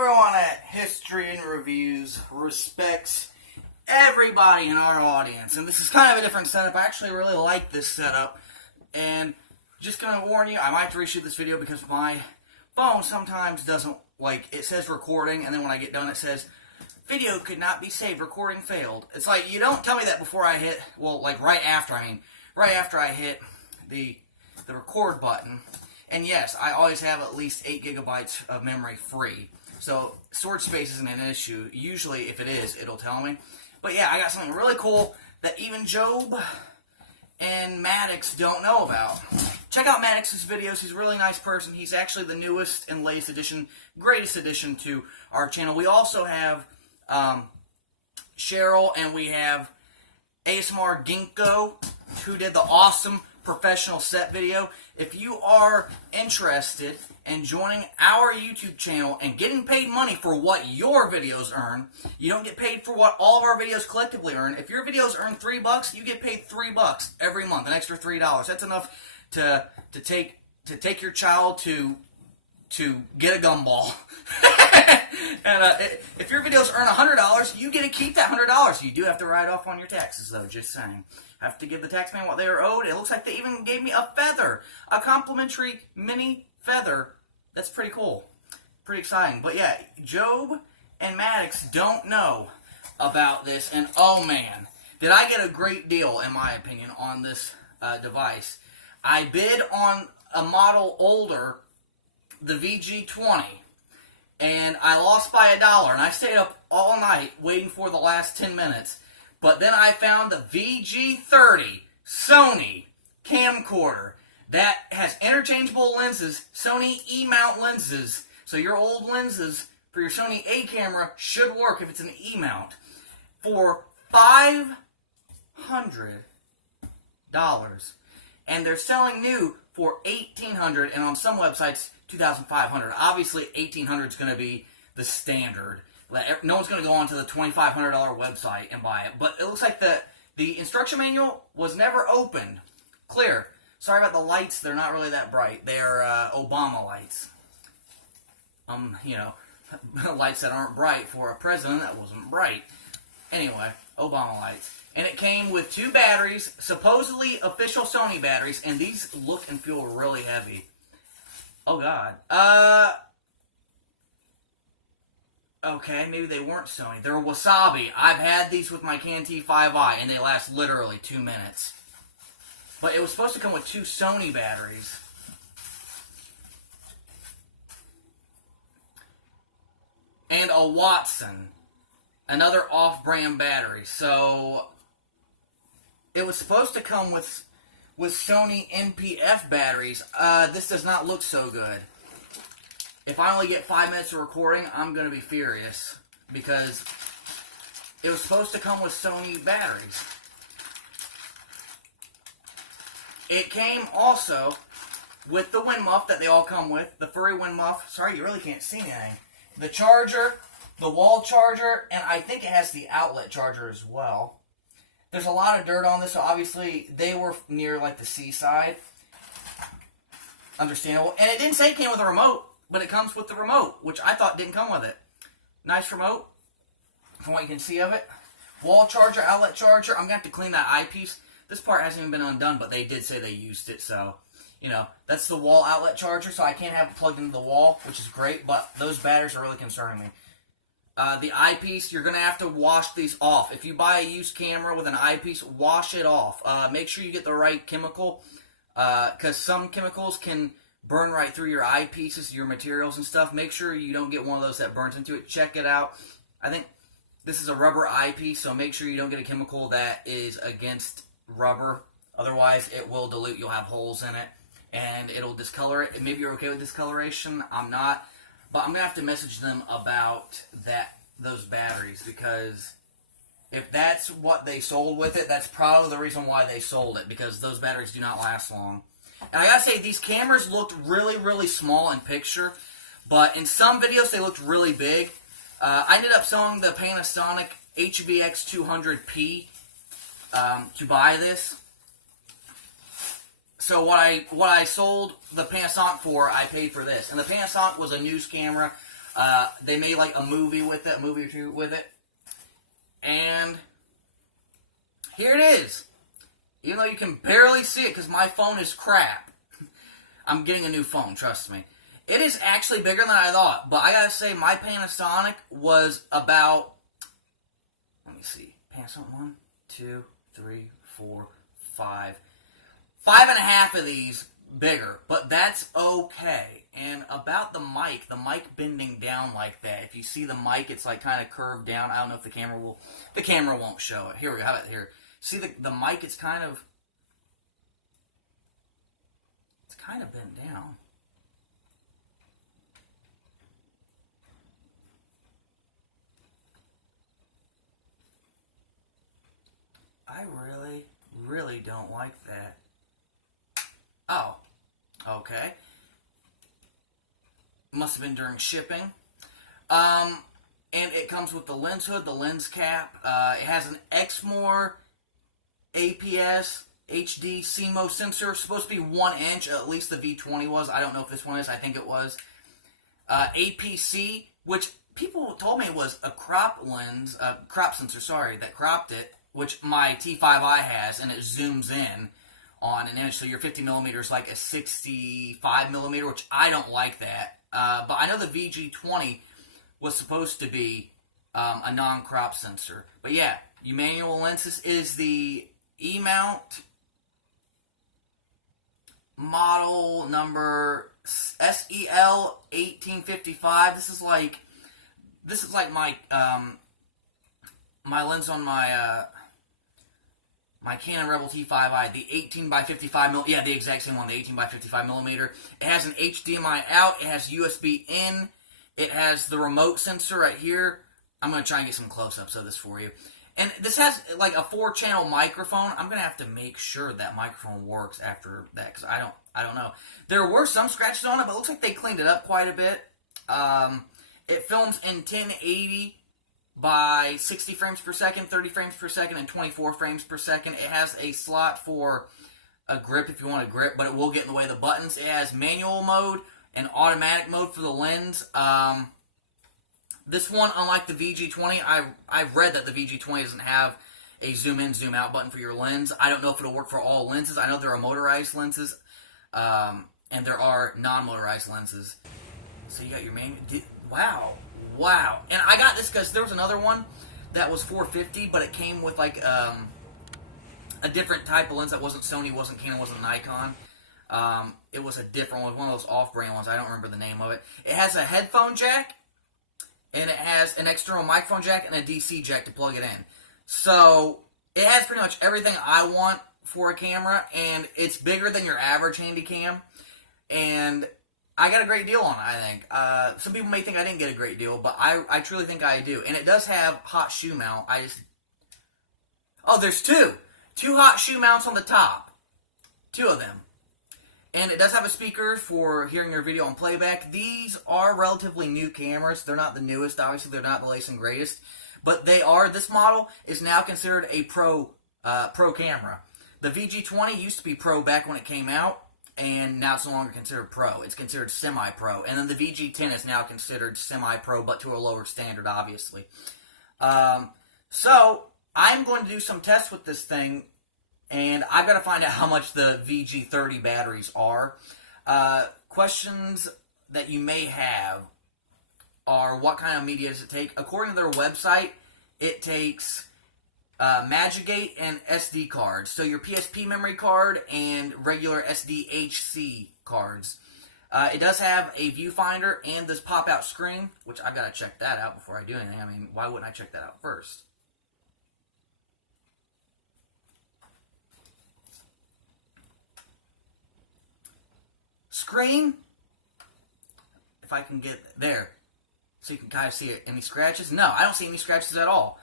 everyone at History and Reviews respects everybody in our audience. And this is kind of a different setup. I actually really like this setup. And just going to warn you, I might have to reshoot this video because my phone sometimes doesn't, it says recording, and then when I get done it says, video could not be saved, recording failed. It's like, you don't tell me that before I hit, right after I hit the record button. And yes, I always have at least 8 gigabytes of memory free. So storage space isn't an issue. Usually, if it is, it'll tell me. But yeah, I got something really cool that even Job and Maddox don't know about. Check out Maddox's videos. He's a really nice person. He's actually the newest and latest addition, greatest addition to our channel. We also have Cheryl, and we have ASMR Ginkgo, who did the awesome professional set video. If you are interested in joining our YouTube channel and getting paid money for what your videos earn, you don't get paid for what all of our videos collectively earn. If your videos earn $3, you get paid $3 every month, an extra $3. That's enough to take your child to get a gumball. And if your videos earn $100, you get to keep that $100. You do have to write off on your taxes, though, just saying. Have to give the taxman what they are owed. It looks like they even gave me a feather. A complimentary mini feather. That's pretty cool. Pretty exciting. But yeah, Job and Maddox don't know about this. And oh man, did I get a great deal, in my opinion, on this device. I bid on a model older, the VG30. And I lost by $1. And I stayed up all night waiting for the last 10 minutes. But then I found the VG30 Sony camcorder that has interchangeable lenses, Sony E-mount lenses. So your old lenses for your Sony A camera should work if it's an E-mount. For $500. And they're selling new for $1,800, and on some websites, $2,500. Obviously, $1,800 is going to be the standard. No one's going to go onto the $2,500 website and buy it. But it looks like the instruction manual was never opened. Clear. Sorry about the lights. They're not really that bright. They're Obama lights. Lights that aren't bright for a president that wasn't bright. Anyway, Obama lights. And it came with 2 batteries, supposedly official Sony batteries, and these look and feel really heavy. Oh, God. Okay, maybe they weren't Sony. They're Wasabi. I've had these with my Canon T5i, and they last literally 2 minutes. But it was supposed to come with 2 Sony batteries. And a Watson. Another off-brand battery. So, it was supposed to come with Sony NPF batteries. This does not look so good. If I only get 5 minutes of recording, I'm going to be furious. Because it was supposed to come with Sony batteries. It came also with the wind muff that they all come with. The furry wind muff. Sorry, you really can't see anything. The charger, the wall charger, and I think it has the outlet charger as well. There's a lot of dirt on this, so obviously they were near the seaside. Understandable. And it didn't say it came with a remote. But it comes with the remote, which I thought didn't come with it. Nice remote, from what you can see of it. Wall charger, outlet charger. I'm going to have to clean that eyepiece. This part hasn't even been undone, but they did say they used it. So, that's the wall outlet charger. So I can't have it plugged into the wall, which is great. But those batteries are really concerning me. The eyepiece, you're going to have to wash these off. If you buy a used camera with an eyepiece, wash it off. Make sure you get the right chemical. Because some chemicals can burn right through your eyepieces, your materials and stuff. Make sure you don't get one of those that burns into it. Check it out. I think this is a rubber eyepiece, so make sure you don't get a chemical that is against rubber. Otherwise, it will dilute. You'll have holes in it, and it'll discolor it. And maybe you're okay with discoloration. I'm not. But I'm going to have to message them about those batteries, because if that's what they sold with it, that's probably the reason why they sold it, because those batteries do not last long. And I gotta say, these cameras looked really, really small in picture, but in some videos they looked really big. I ended up selling the Panasonic HVX200P to buy this. So what I sold the Panasonic for, I paid for this. And the Panasonic was a news camera. They made like a movie with it, a movie or two with it. And here it is. Even though you can barely see it because my phone is crap. I'm getting a new phone, trust me. It is actually bigger than I thought. But I gotta say, my Panasonic was about... Let me see. Panasonic 1, 2, 3, 4, 5. 5.5 of these bigger. But that's okay. And about the mic bending down like that. If you see the mic, it's like kind of curved down. I don't know if the camera will... The camera won't show it. Here we go. How about here? See the mic, it's kind of bent down. I really don't like that. Oh, okay. Must have been during shipping. And it comes with the lens hood, the lens cap. It has an Xlr Apeece HD CMOS sensor. Supposed to be 1 inch, at least the V20 was. I don't know if this one is. I think it was. APC, which people told me it was a crop lens, crop sensor, sorry, that cropped it, which my T5i has, and it zooms in on an image. So your 50mm is like a 65mm, which I don't like that. But I know the VG20 was supposed to be a non-crop sensor. But yeah, your manual lenses is the E-mount model number SEL 1855. This is like my my lens on my my Canon Rebel T5i, the 18x55 yeah, the exact same one, the 18x55mm. It has an HDMI out. It has USB in. It has the remote sensor right here. I'm going to try and get some close-ups of this for you. And this has like a 4-channel microphone. I'm going to have to make sure that microphone works after that because I don't know. There were some scratches on it, but it looks like they cleaned it up quite a bit. It films in 1080 by 60 frames per second, 30 frames per second, and 24 frames per second. It has a slot for a grip if you want a grip, but it will get in the way of the buttons. It has manual mode and automatic mode for the lens. This one, unlike the VG20, I've read that the VG20 doesn't have a zoom in, zoom out button for your lens. I don't know if it'll work for all lenses. I know there are motorized lenses, and there are non-motorized lenses. So you got your main... Wow. And I got this because there was another one that was $450, but it came with like a different type of lens that wasn't Sony, wasn't Canon, wasn't Nikon. It was a different one of those off-brand ones. I don't remember the name of it. It has a headphone jack, and it has an external microphone jack and a DC jack to plug it in. So it has pretty much everything I want for a camera, and it's bigger than your average Handycam. And I got a great deal on it, I think. Some people may think I didn't get a great deal, but I truly think I do. And it does have hot shoe mount. Oh, there's two. Two hot shoe mounts on the top. Two of them. And it does have a speaker for hearing your video on playback. These are relatively new cameras. They're not the newest, obviously. They're not the latest and greatest. But they are. This model is now considered a pro camera. The VG20 used to be pro back when it came out, and now it's no longer considered pro. It's considered semi-pro. And then the VG10 is now considered semi-pro, but to a lower standard, obviously. So, I'm going to do some tests with this thing, and I've got to find out how much the VG30 batteries are. Questions that you may have are, what kind of media does it take? According to their website, it takes Magigate and SD cards. So your PSP memory card and regular SDHC cards. It does have a viewfinder and this pop-out screen, which I've got to check that out before I do anything. I mean, why wouldn't I check that out first? Screen, if I can get there, so you can kind of see it. Any scratches? No, I don't see any scratches at all.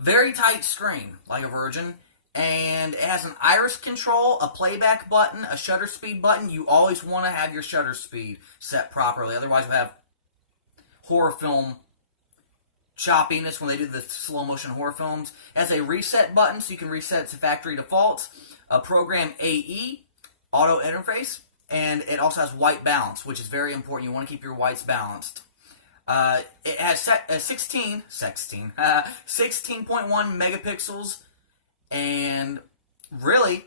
Very tight screen, like a Virgin, and it has an iris control, a playback button, a shutter speed button. You always want to have your shutter speed set properly, otherwise you'll have horror film choppiness when they do the slow motion horror films. It has a reset button, so you can reset it to factory defaults, a program AE, auto interface, and it also has white balance, which is very important. You want to keep your whites balanced. It has 16.1 megapixels, and really,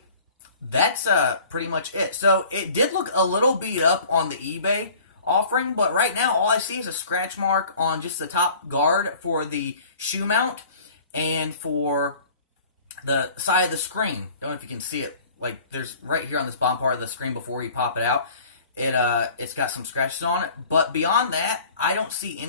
that's pretty much it. So it did look a little beat up on the eBay offering, but right now all I see is a scratch mark on just the top guard for the shoe mount and for the side of the screen. Don't know if you can see it. Like, there's right here on this bottom part of the screen before you pop it out. It's got some scratches on it, but beyond that, I don't see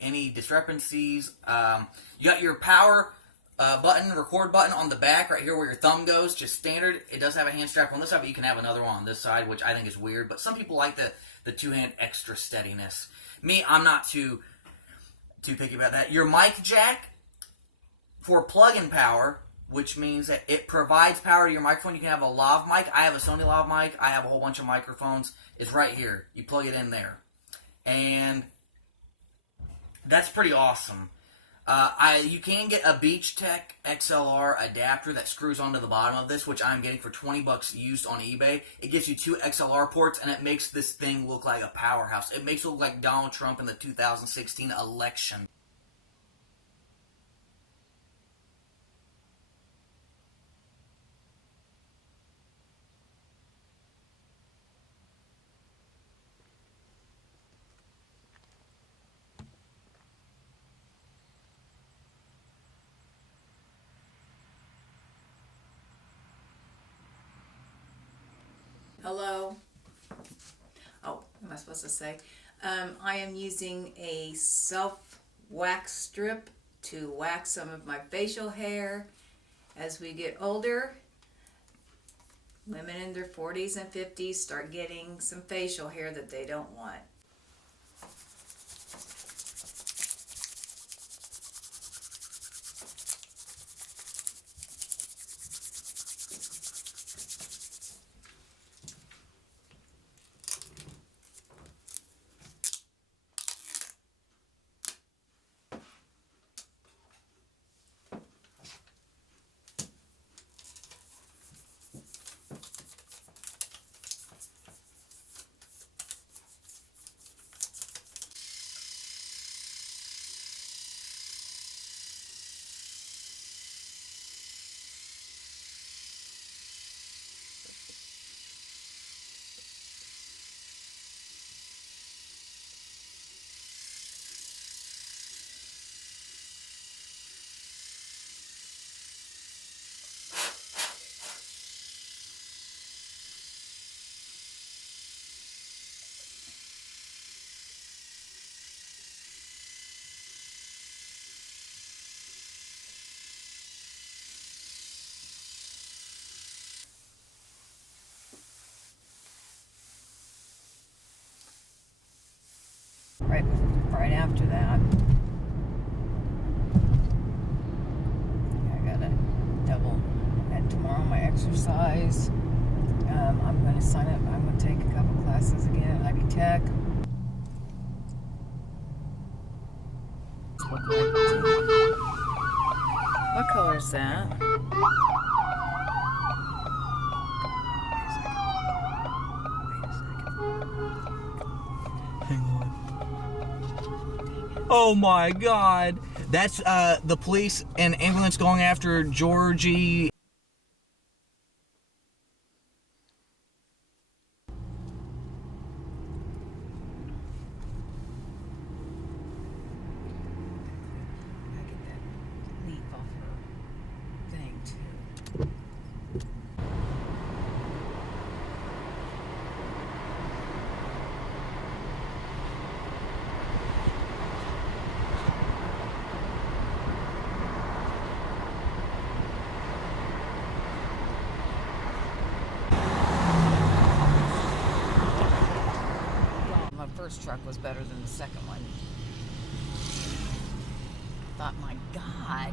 any discrepancies. You got your power button, record button on the back right here where your thumb goes, just standard. It does have a hand strap on this side, but you can have another one on this side, which I think is weird. But some people like the two-hand extra steadiness. Me, I'm not too picky about that. Your mic jack for plug-in power, which means that it provides power to your microphone. You can have a lav mic. I have a Sony lav mic. I have a whole bunch of microphones. It's right here. You plug it in there. And that's pretty awesome. You can get a Beach Tech Xlr adapter that screws onto the bottom of this, which I'm getting for 20 bucks used on eBay. It gives you 2 XLR ports, and it makes this thing look like a powerhouse. It makes it look like Donald Trump in the 2016 election. Hello. Oh, am I supposed to say? I am using a self-wax strip to wax some of my facial hair. As we get older, women in their 40s and 50s start getting some facial hair that they don't want. Right after that, I gotta double at tomorrow my exercise. I'm gonna sign up. I'm gonna take a couple classes again at IB Tech. What color is that? Oh my God! That's the police and ambulance going after Georgie. First truck was better than the second one. Thought, my God.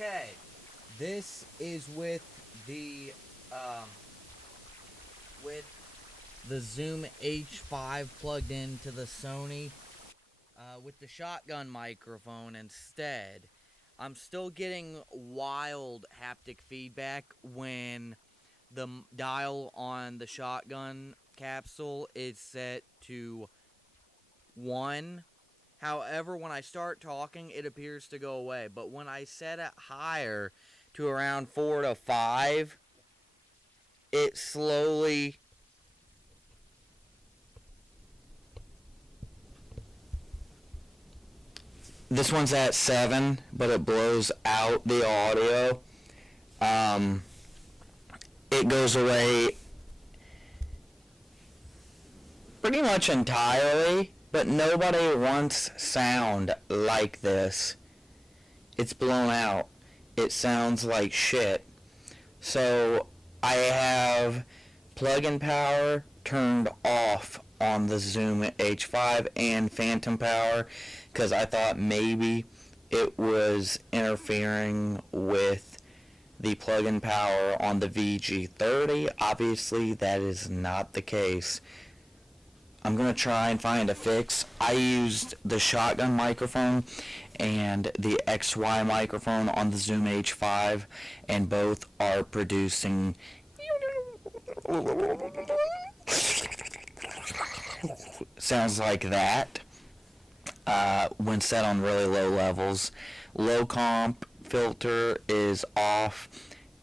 Okay, this is with the Zoom H5 plugged into the Sony with the shotgun microphone instead. I'm still getting wild haptic feedback when the dial on the shotgun capsule is set to 1. However, when I start talking, it appears to go away. But when I set it higher to around 4 to 5, it slowly... This one's at 7, but it blows out the audio. It goes away pretty much entirely. But nobody wants sound like this. It's blown out. It sounds like shit. So I have plug-in power turned off on the Zoom H5 and phantom power because I thought maybe it was interfering with the plug-in power on the VG30. Obviously, that is not the case. I'm going to try and find a fix. I used the shotgun microphone and the XY microphone on the Zoom H5, and both are producing sounds like that when set on really low levels. Low comp filter is off,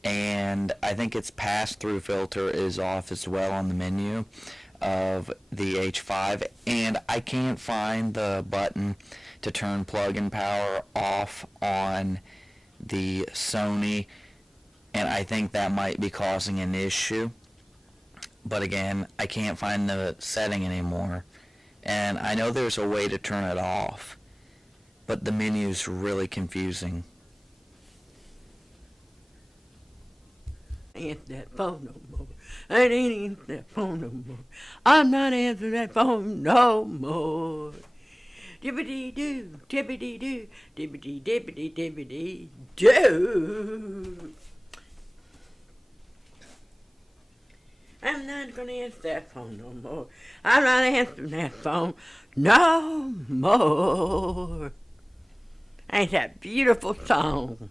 and I think its pass-through filter is off as well on the menu of the H5, and I can't find the button to turn plug-in power off on the Sony, and I think that might be causing an issue. But again, I can't find the setting anymore, and I know there's a way to turn it off, but the menu's really confusing. Answer that phone no more. I ain't answer that phone no more. I'm not answering that phone no more. Dibbity doo, dibbity doo, dibbity dibbity dibbity doo. I'm not gonna answer that phone no more. I'm not answering that phone no more. Ain't that beautiful song?